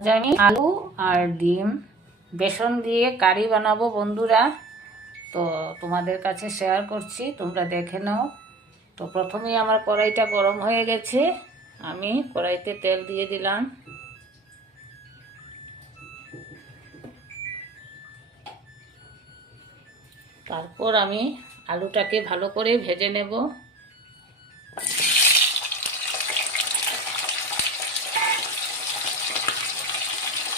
আজ আমি আলু আর ডিম বেসন দিয়ে কারি বানাবো বন্ধুরা। তো তোমাদের কাছে শেয়ার করছি, তোমরা দেখে নাও। তো প্রথমেই আমার কড়াইটা গরম হয়ে গেছে, আমি কড়াইতে তেল দিয়ে দিলাম। তারপর আমি আলুটাকে ভালো করে ভেজে নেব।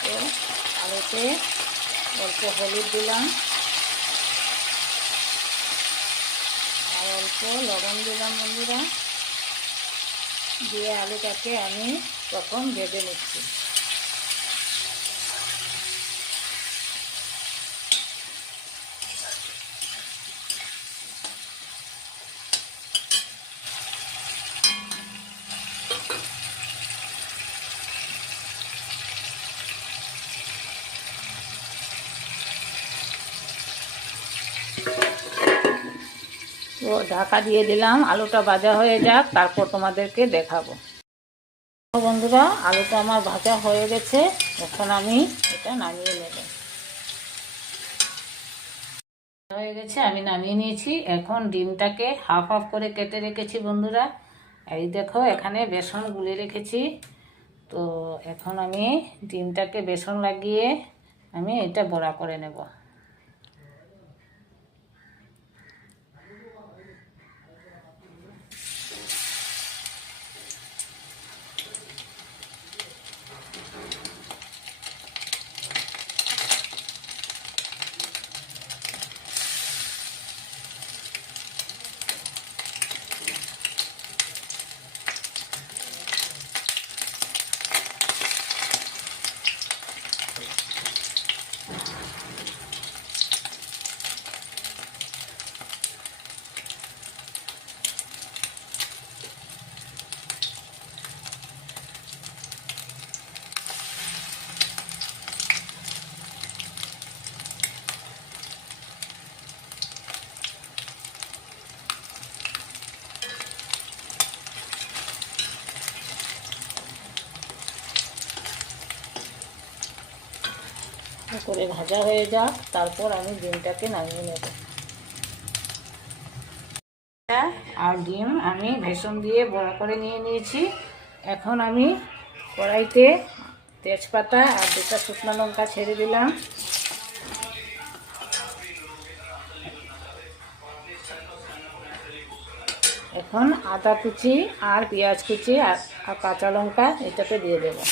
তো আলুতে অল্প হলুদ দিলাম আর অল্প লবণ দিলাম বন্ধুরা, দিয়ে আলুটাকে আমি প্রথম ভেজে নিচ্ছি। তো ঢাকা দিয়ে দিলাম, আলুটা ভাজা হয়ে যাক, তারপর তোমাদেরকে দেখাবো। বন্ধুরা, আলুটা আমার ভাজা হয়ে গেছে, এখন আমি এটা নামিয়ে নেব। হয়ে গেছে, আমি নামিয়ে নিয়েছি। এখন ডিমটাকে হাফ হাফ করে কেটে রেখেছি বন্ধুরা। এই দেখো, এখানে বেসন গুলে রেখেছি। তো এখন আমি ডিমটাকে বেসন লাগিয়ে আমি এটা বড়া করে নেব। করে ভাজা হয়ে যাক, তারপর আমি ডিমটাকে নামিয়ে নেব। আর ডিম আমি বেসন দিয়ে বড়া করে নিয়ে নিয়েছি। এখন আমি কড়াইতে তেজপাতা আর দুটা শুকনো লঙ্কা ছেড়ে দিলাম। এখন আদা কুচি আর পেঁয়াজ কুচি আর কাঁচা লঙ্কা এটাতে দিয়ে দেবো।